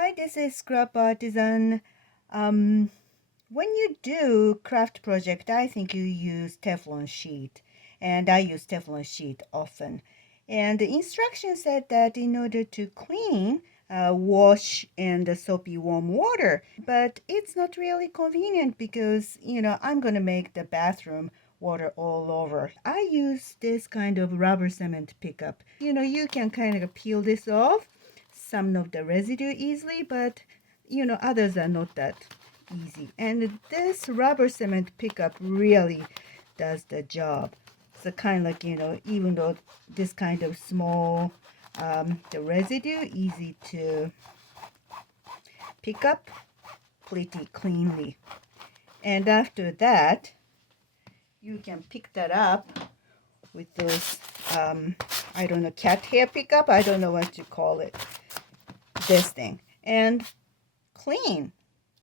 Hi, this is Scrap Artisan. Um, when you do craft project, I think you use Teflon sheet, and I use Teflon sheet often. And the instruction said that in order to clean, wash in the soapy warm water. But it's not really convenient because, I'm going to make the bathroom water all over. I use this kind of rubber cement pickup. You can kind of peel this off some of the residue easily, but others are not that easy. And this rubber cement pickup really does the job. So kind of like, even though this kind of small, the residue easy to pick up pretty cleanly. And after that, you can pick that up with those, I don't know, cat hair pickup. I don't know what you call it, this thing. And clean.